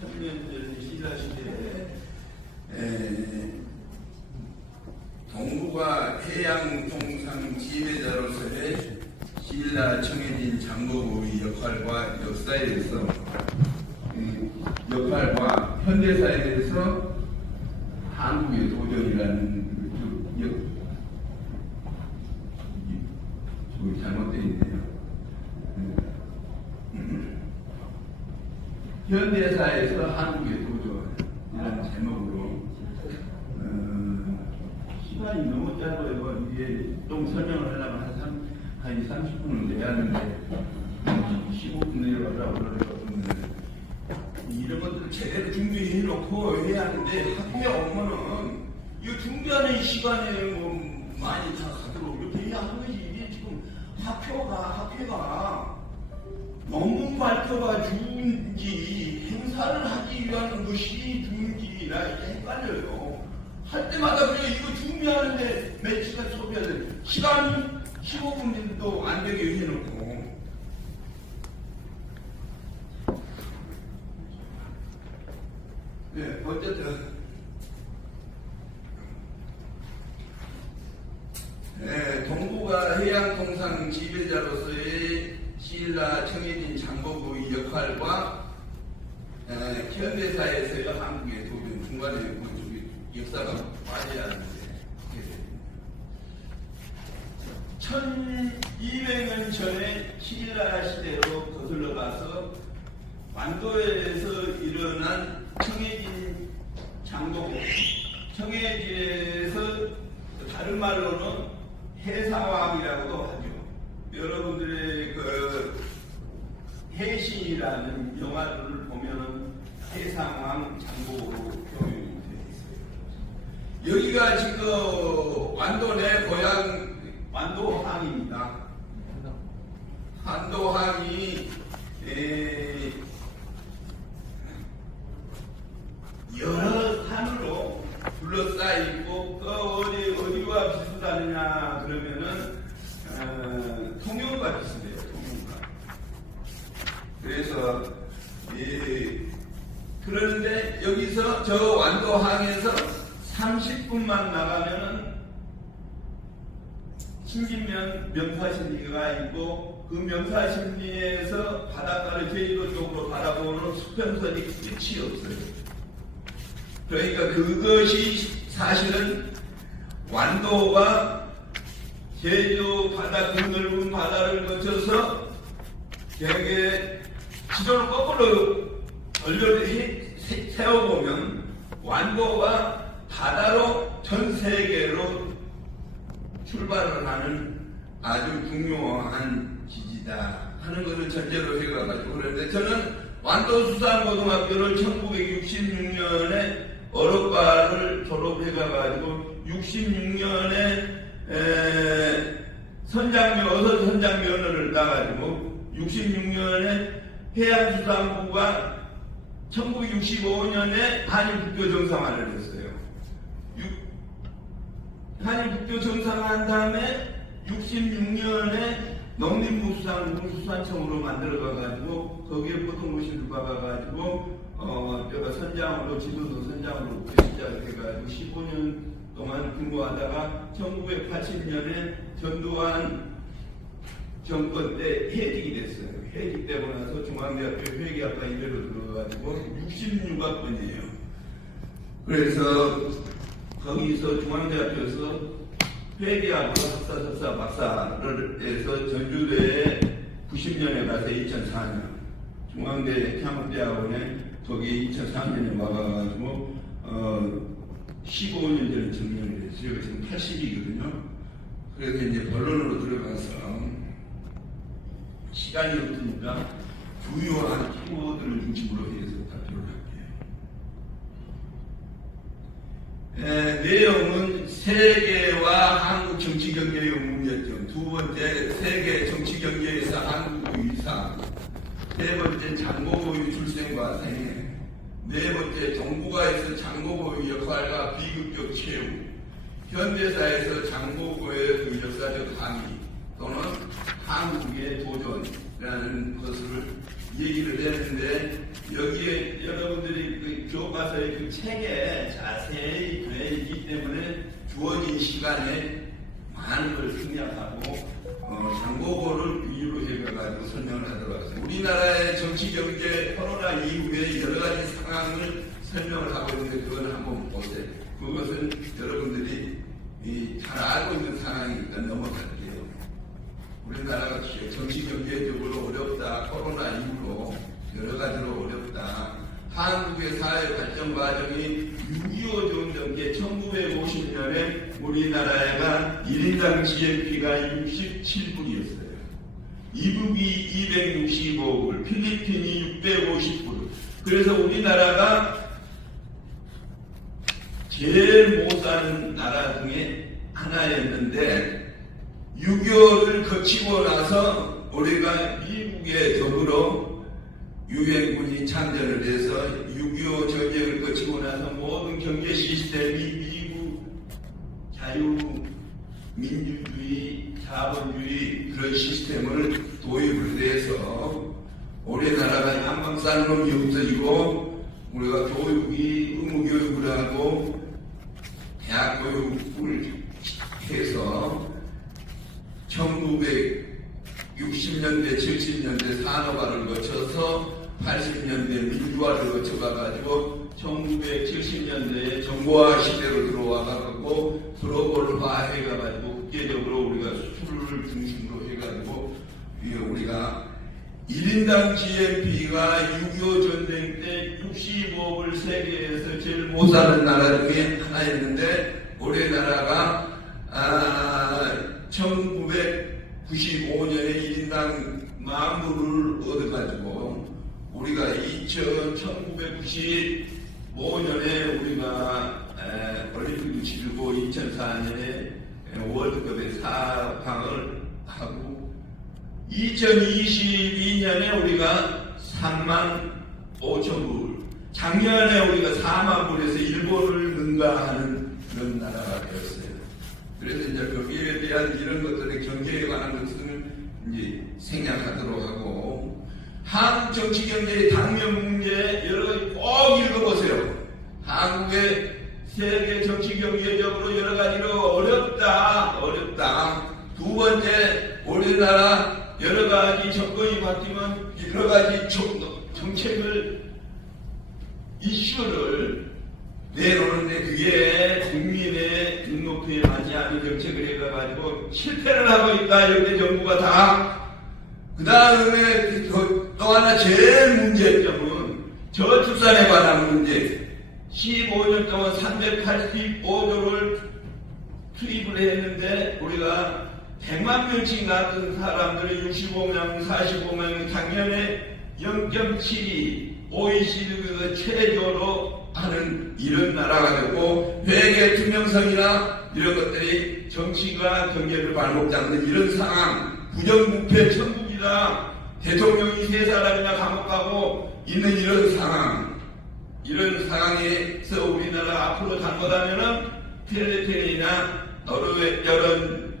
천년전 신라시대에 동북아 해양통상 지배자로서의 신라 청해진 장로의 역할과 역사에서 역할과 현대사에서 한국의 도전이라는 저기 잘못되어 있네요. 현대사에서 한국의 도전이라는 제목으로 시간이 너무 짧아요. 이게 좀 설명을 하려면 한 30분을 내야 하는데 15분 내려가라고 그러거든요. 이런 것들을 제대로 준비해 놓고 해야 하는데 학교에 오면은 이 준비하는 시간에 뭐 많이 다 가도록 이렇게 해야 하는 것이 이게 지금 학회가 논문 발표가 중인지 행사를 하기 위한 것이 중인지 나 이게 헷갈려요. 할 때마다 그냥 이거 준비하는데 몇 시간 소비해야 돼. 시간 15분도 안 되게 해놓고. 네, 어쨌든. 네, 동북아 해양통상 지배자로서의 신라 청해진 장보고의 역할과 현대사에서의 한국의 도전 중간에 역사가 빠져야 하는데 1200년 전에 신라 시대로 거슬러 가서 완도에서 일어난 청해진 장보고, 청해진에서 다른 말로는 해사왕이라고도 하죠. 여러분들의 그 해신이라는 영화를 보면은 해상왕 장보고로 표현이 되어 있어요. 여기가 지금 완도 내 고향 완도항입니다. 완도항이 여러 산으로 둘러싸이고 그 어디와 비슷하느냐 그러면은 통영과 비슷해요. 통영과. 그래서 그런데 여기서 저 완도항에서 30분만 나가면은 신진면 명사심리가 있고 그 명사심리에서 바닷가를 제주도 쪽으로 바라보는 수평선이 끝이 없어요. 그러니까 그것이 사실은 완도가 제주 바다 그 넓은 바다를 거쳐서 되게 지도를 거꾸로 세워보면 완도가 바다로 전 세계로 출발을 하는 아주 중요한 기지다 하는 것을 전제로 해가지고 그런데 저는 완도수산고등학교를 1966년에 어록과를 졸업해가지고 66년에 선장면허를 따가지고 66년에 해양수산부가 1965년에 한일국교 정상화를 했어요. 한일국교 정상화한 다음에 66년에 농림부수산청으로 만들어가가지고 거기에 포동무실을 박아가지고 제가 선장으로 지도도 선장으로 시작을 해가지고 15년 동안 근무하다가 1980년에 전두환 정권 때 해직이 됐어요. 해직되고 나서 중앙대학교 회계학과 이대로 들어가가지고 66학번이에요. 그래서 거기서 중앙대학교에서 회계학과 석사, 석사, 박사를 해서 전주대에 90년에 가서 2004년 중앙대 창업대학원에 거기 2004년에 와가지고 15년 전에 정년을 했어요. 지금 80이거든요. 그래서 이제 본론으로 들어가서 시간이 없으니까 주요한 키워드를 중심으로 해서 발표를 할게요. 내용은 세계와 한국 정치 경제의 문제점, 두 번째 세계 정치 경제에서 한국의 위상, 세 번째 장보고의 출생과 생애, 네 번째 동북아에서 장보고의 역할과 비극적 최후, 현대사에서 장보고의 그 역사적 항의 또는 한국의 도전이라는 것을 얘기를 했는데 여기에 여러분들이 그 교과서의 그 책에 자세히 되어 있기 때문에 주어진 시간에 많은 걸 생략하고 장고고를 이유로 해가지고 설명을 하도록 하겠습니다. 우리나라의 정치, 경제, 코로나 이후에 여러 가지 상황을 설명을 하고 있는데 그걸 한번 보세요. 그것은 여러분들이 잘 알고 있는 상황이니까 넘어갈게요. 우리나라가 정치, 경제적으로 어렵다. 코로나 이후로 여러 가지로 어렵다. 한국의 사회 발전 과정이 6.25 전쟁 1950년에 우리나라가 1인당 GNP가 67불이었어요. 이북이 265불, 필리핀이 650불. 그래서 우리나라가 제일 못 사는 나라 중에 하나였는데 6.25를 거치고 나서 우리가 미국에 더불어 유엔군이 참전을 해서 6.25 전쟁을 거치고 나서 모든 경제 시스템이 미국 자유민주주의, 자본주의 그런 시스템을 도입을 해서 우리나라가 양방사는 놈이 없어지고 우리가 교육이 의무교육을 하고 대학 교육을 해서 1960년대, 70년대 산업화를 거쳐서 80년대 민주화를 거쳐가지고 1970년대에 정보화 시대로 들어와가지고 글로벌화 해가지고 국제적으로 우리가 수출을 중심으로 해가지고 우리가 1인당 GNP가 6.25 전쟁 때 65불 세계에서 제일 못 사는 나라 중에 하나였는데 우리나라가 1995년에 1인당 만불을 얻어가지고 우리가 1995년에 우리가 올림픽을 치르고 2004년에 월드컵에 4강을 하고 2022년에 우리가 3만 5천 불, 작년에 우리가 4만 불에서 일본을 능가하는 그런 나라가 되었어요. 그래서 이제 거기에 대한 이런 것들의 경제에 관한 것을 이제 생략하도록 하고 한국 정치 경제의 당면 문제 여러 가지 꼭 읽어보세요. 한국의 세계 정치 경제적으로 여러 가지로 어렵다. 두 번째, 우리나라 여러 가지 정권이 바뀌면 여러 가지 정책을 이슈를 내놓는데 그게 국민의 눈높이에 맞지 않은 정책을 해가지고 실패를 하고 있다. 이렇게 정부가 다. 그 다음에 또 하나 제일 문제점은 저출산에 관한 문제. 15년 동안 385조를 투입을 했는데 우리가 100만 명씩 낳은 사람들이 65명, 45명, 작년에 0.72 OECD 최저로 하는 이런 나라가 되고 회계 투명성이나 이런 것들이 정치가 경제를 발목 잡는 이런 상황, 부정부패 천국이다. 대통령이 3사람이나 감옥 가고 있는 이런 상황에서 우리나라 앞으로 잘못하면은 필리핀이나 노르웨이 이런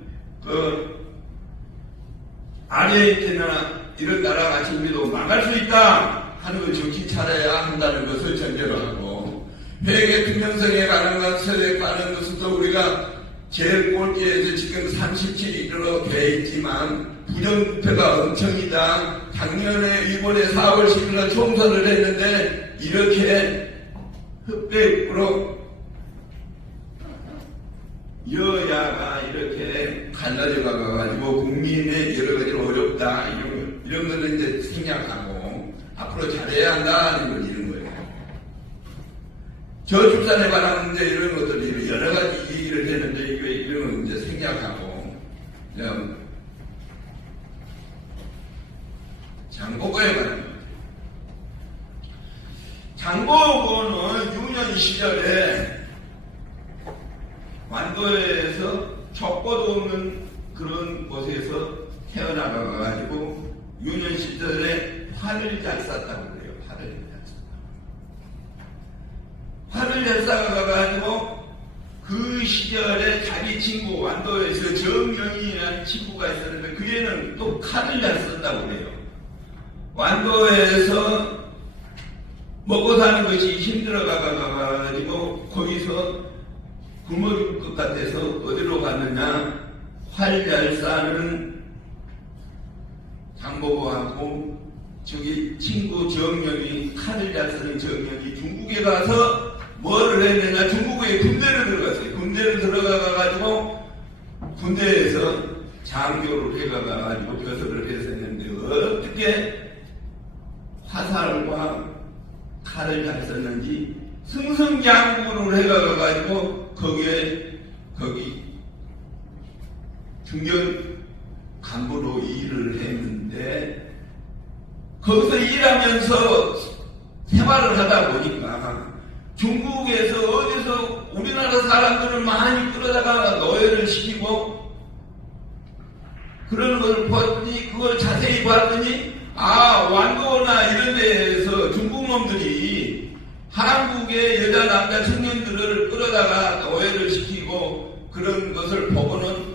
아르헨티나 이런 나라 같이 우리도 망할 수 있다 하는 걸 정신 차려야 한다는 것을 전제로 하고 회계 투명성에 관한 것에 관한 것도 우리가 제일 꼴찌에서 지금 37위로 되어 있지만 부정부패가 엄청이다. 작년에 이번에 4월 10일 총선을 했는데 이렇게 흑백으로 여야가 이렇게 갈라져 가가지고 국민의 여러 가지 어렵다 이런 거는 이제 생략하고 앞으로 잘해야 한다는 걸 이런 거예요. 저출산에 관한 문제 이런 것들이 여러 가지 얘기를 했는데 이런 건 이제 생략하고 그냥 장보고에 관한 거. 장보고는 유년 시절에 완도에서 족보도 없는 그런 곳에서 태어나가가지고 유년 시절에 활을 잘 쌌다고 그래요. 활을 잘 쌌다가가지고 그 시절에 자기 친구 완도에서 정영이라는 친구가 있었는데 그 애는 또 칼을 잘 썼다고 그래요. 완도에서 먹고 사는 것이 힘들어가지고 거기서 굶을 것 같아서 어디로 갔느냐, 활 잘 싸는 장보고하고 저기 친구 정년이 칼을 잘 쓰는 정년이 중국에 가서 뭐를 했느냐, 중국에 군대를 들어갔어요. 군대를 들어가가지고 군대에서 장교를 해가가지고 벼슬을 해서 했는데 어떻게 화살과 칼을 잘 썼는지 승승장구를 해가가지고 거기 중견 간부로 일을 했는데 거기서 일하면서 생활을 하다 보니까 중국에서 어디서 우리나라 사람들을 많이 끌어다가 노예를 시키고 그러는 걸 봤더니 그걸 자세히 봤더니 완도나 이런 데에서 중국 놈들이 한국의 여자 남자 청년들을 끌어다가 노예를 시키고 그런 것을 보고는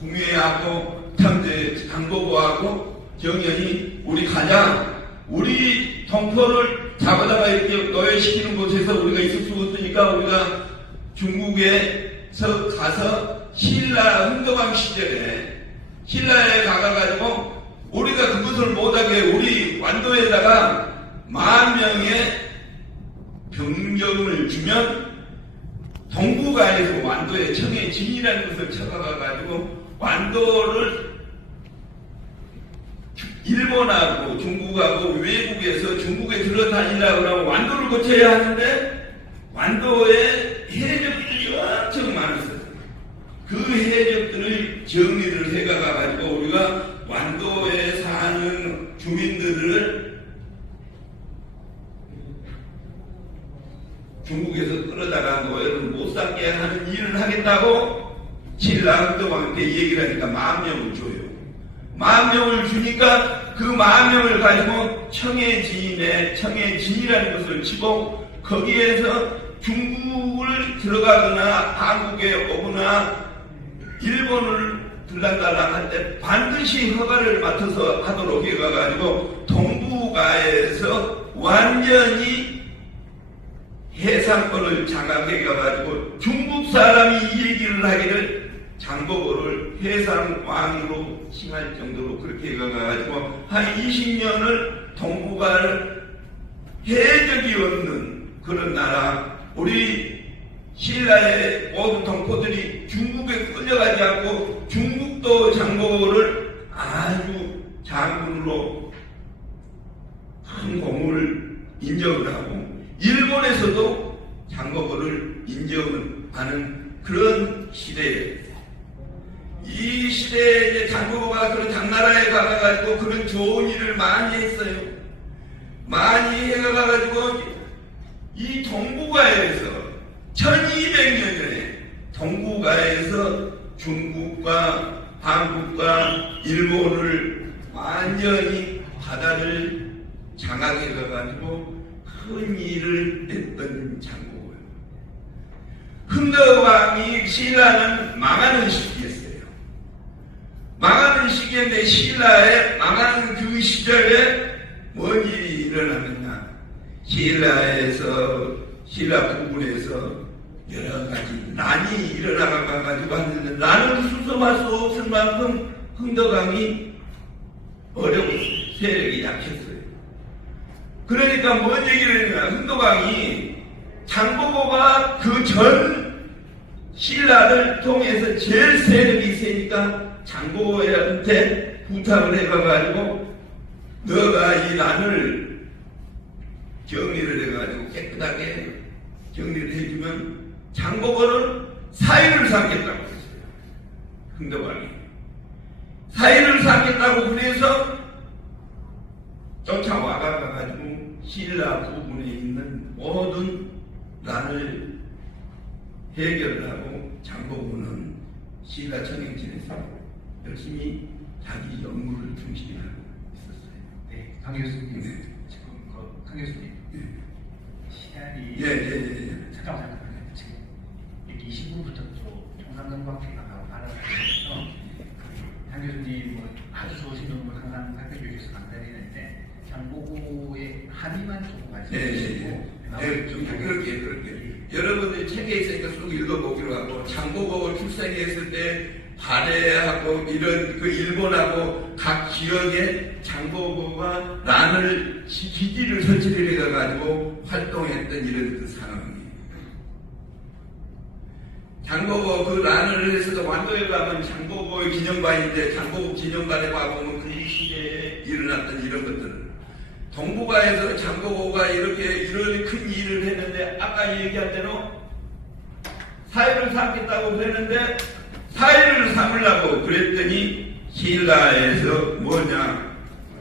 궁예하고 탐제 장보고하고 정연이 우리 가자, 우리 동포를 잡아다가 이렇게 노예시키는 곳에서 우리가 있을 수 없으니까 우리가 중국에서 가서 신라 흥덕왕 시절에 신라에 가가지고 우리가 그것을 못하게 우리 완도에다가 10,000명의 병력을 주면 동북아에서 완도에 청해진이라는 것을 쳐가가지고 완도를 일본하고 중국하고 외국에서 중국에 들어다니려고 하면 완도를 거쳐야 하는데 완도에 해적들이 엄청 많았어요. 그 해적들을 정리를 해가가지고 우리가 완도에 사는 주민들을 중국에서 끌어다가 노예를 못 살게 하는 일을 하겠다고 신라 흥덕왕한테 얘기를 하니까 10,000명을 줘요. 10,000명을 주니까 그 10,000명을 가지고 청해진이라는 것을 치고 거기에서 중국을 들어가거나 한국에 오거나 일본을 들락달락 할 때 반드시 허가를 맡아서 하도록 해가지고 동북아에서 완전히 해상권을 장악해가지고 중국 사람이 이 얘기를 하기를 장보고를 해상왕으로 칭할 정도로 그렇게 해가지고 한 20년을 동북아를 해적이 없는 그런 나라, 우리 신라의 모든 동포들이 중국에 끌려가지 않고 중국도 장보고를 아주 장군으로 큰 공을 인정을 하고 일본에서도 장보고를 인정하는 그런 시대예요. 이 시대에 이제 장보고가 그런 장나라에 가가지고 그런 좋은 일을 많이 했어요. 많이 해가가지고 이 동북아에서 1200년 전에 동북아에서 중국과 한국과 일본을 완전히 바다를 장악해가지고 큰 일을 했던 장보고예요. 흥덕왕이 신라는 망하는 시기였어요. 망하는 시기인데 신라에 망하는 그 시절에 뭔 일이 일어났느냐. 신라 부근에서 여러 가지 난이 일어나가지고 왔는데 난을 수습할 수 없을 만큼 흥덕왕이 어려웠어요. 세력이 약했어요. 그러니까 뭔 얘기를 했냐. 흥덕왕이 장보고가 그 전 신라를 통해서 제일 세력이 세니까 장보고한테 부탁을 해가지고 너가 이 난을 정리를 해가지고 깨끗하게 정리를 해주면 장보고는 사의를 삼겠다고 했어요. 흥덕왕이 사의를 삼겠다고 그래서 쫓아와가지고 신라 부근에 있는 모든 난을 해결을 하고 장보고는 신라 청행진에서 열심히 자기 업무를 충실히 하고 있었어요. 네, 강 교수님, 지금 강 교수님 시간이 잠깐만 지금 20분부터 또 종산동방회가 발언하면서 강 교수님 아주 좋으신 논문 항상 발표해 주셔서 감사드리는데 네, 좀 그렇게. 여러분들이 책에 있으니까 쭉 읽어보기로 하고, 장보고 출생했을 때 발해하고 이런 그 일본하고 각 지역에 장보고가 란을 기지를 설치를 해가지고 활동했던 이런 그 상황이에요. 장보고 그 란을 해서 완도에 가면 장보고의 기념관인데, 장보고 기념관에 가보면 그 시대에 일어났던 이런 것들을, 동북아에서 장보고가 이렇게 이런 큰 일을 했는데, 아까 얘기한 대로 사회를 삼겠다고 그랬는데 사회를 삼으려고 그랬더니 신라에서 뭐냐,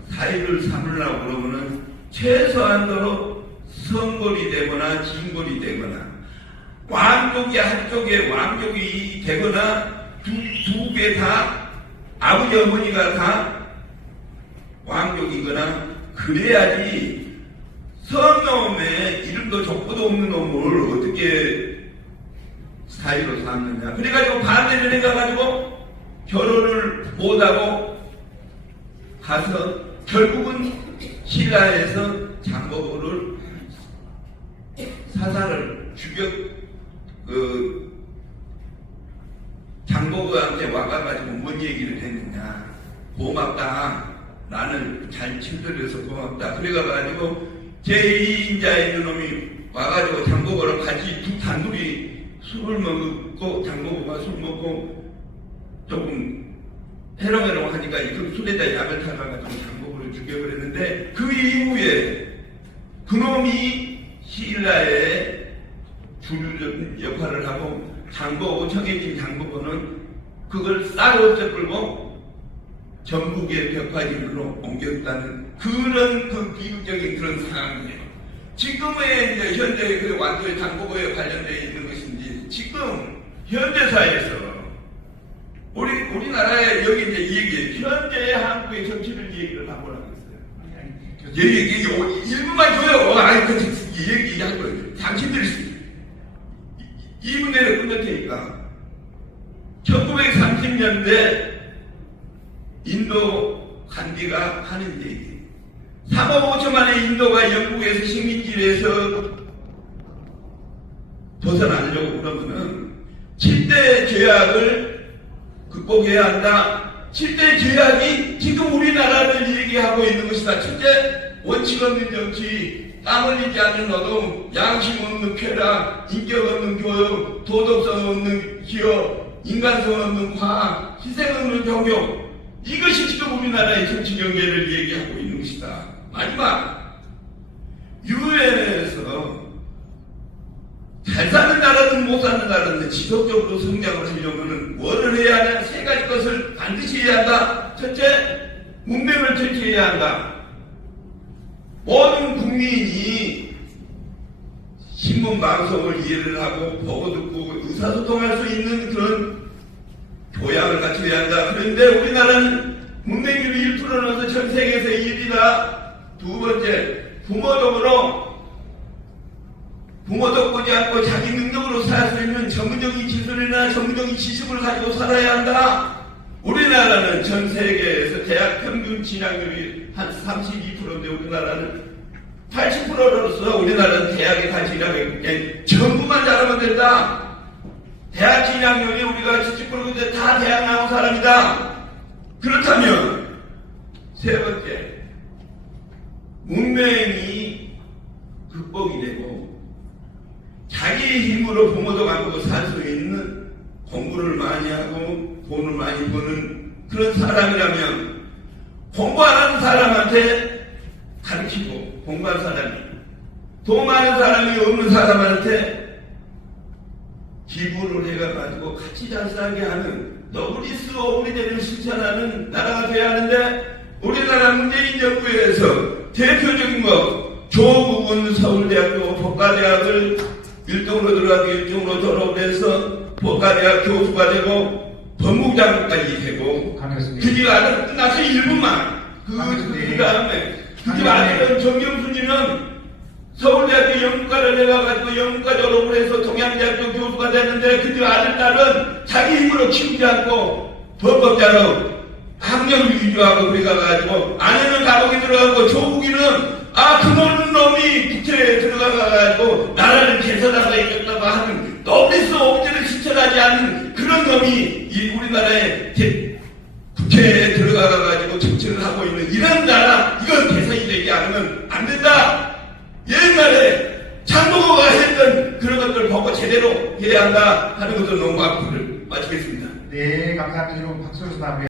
사회를 삼으려고 그러면은 최소한도로 성골이 되거나 진골이 되거나, 왕족이 한쪽에 왕족이 되거나 두 개 다 아버지 어머니가 다 왕족이거나 그래야지, 성놈에 이름도 족보도 없는 놈을 어떻게 사이로 삼느냐. 그래가지고 반대를 해가지고 결혼을 못하고 가서 결국은 신라에서 장보고를 사살을 장보고한테 와가지고 뭔 얘기를 했느냐. 고맙다. 나는 잘 친들여서 고맙다. 그래가지고 제2인자에 있는 놈이 와가지고 장보고랑 같이 두 단둘이 술을 먹고, 장보고가 술 먹고 조금 해롱해롱 하니까 그 술에다 약을 타가지고 장보고를 죽여버렸는데, 그 이후에 그놈이 신라의 주류 역할을 하고, 장보고, 청해진 장보고는 그걸 쌀 없애 끌고 전국의 벽화지로 옮겼다는 그런 그 비극적인 그런 상황이에요. 지금의 이제 현대 그 완도의 장보고에 관련되어 있는 것인지, 지금 현대사에서 우리나라에 여기 이제 이 얘기, 현대 한국의 정치를 얘기를 한번 하겠어요. 얘기 일부만 줘요. 아니 그 얘기한 거예요. 당신들이 2분 내로 끝낼 테니까. 1930년대 인도 간디가 하는 얘기. 3억 5천 만에 인도가 영국에서 식민지에서 벗어나려고 그러면은 7대 죄악을 극복해야 한다. 7대 죄악이 지금 우리나라를 얘기하고 있는 것이다. 첫째, 원칙 없는 정치, 땀 흘리지 않는 노동, 양심 없는 쾌락, 인격 없는 교육, 도덕성 없는 기업, 인간성 없는 과학, 희생 없는 경영, 이것이 지금 우리나라의 정치 경계를 얘기하고 있는 것이다. 마지막, 유엔에서 잘 사는 나라든 못 사는 나라든 지속적으로 성장을 하려면 뭐를 해야 하냐? 세 가지 것을 반드시 해야 한다. 첫째, 문명을 철저해야 한다. 모든 국민이 신문 방송을 이해를 하고 보고 듣고 의사소통할 수 있는 그런 교양을 갖춰야 한다. 그런데 우리나라는 문맹률이 1% 넘어서 전 세계에서 1위다. 두 번째, 부모도 보지 않고 자기 능력으로 살 수 있는 전문적인 기술이나 전문적인 지식을 가지고 살아야 한다. 우리나라는 전 세계에서 대학 평균 진학률이 한 32%인데 우리나라는 80%로서 우리나라는 대학에 다 진학했기 때문에 전부만 잘하면 된다. 대학 진학률이 우리가 70%인데 다 대학 나온 사람이다. 그렇다면 세 번째, 문명이 극복이 되고 자기 힘으로 부모도 가지고 살 수 있는, 공부를 많이 하고 돈을 많이 버는 그런 사람이라면 공부 안 하는 사람한테 가르치고, 공부한 사람이 돈 많은 사람이 없는 사람한테 기부를 해가지고 같이 잘 살게 하는 너구리스 오브리데를 실천하는 나라가 되어야 하는데, 우리나라 문재인 정부에서 대표적인 거, 조국은 서울대학교 법과대학을 1등으로 들어가고 1등으로 졸업을 해서 법과대학 교수가 되고 법무장관까지 되고, 그집 아들 끝나서 1분만 그 다음에 그집 아들은 정경순이는 서울대학교 영문과를 해가지고 영문과 졸업을 해서 동양대학교 교수가 됐는데, 그집 아들 딸은 자기 힘으로 키우지 않고 법학자로 학력을 유지하고 그래가지고, 아내는 감옥에 들어가고 조국이는 그놈은 놈이 국회에 들어가가지고 나라를 개선하고 있겠다고 하는 노블리스 옵제를 실천하지 않는 그런 놈이 이 우리나라의 국회에 들어가가지고 정치를 하고 있는 이런 나라, 이건 개선이 되지 않으면 안 된다. 옛날에 장보고가 했던 그런 것들 보고 제대로 해야 한다 하는 것을 농구 앞으로 마치겠습니다. 네, 감사합니다. 박수로 마무리.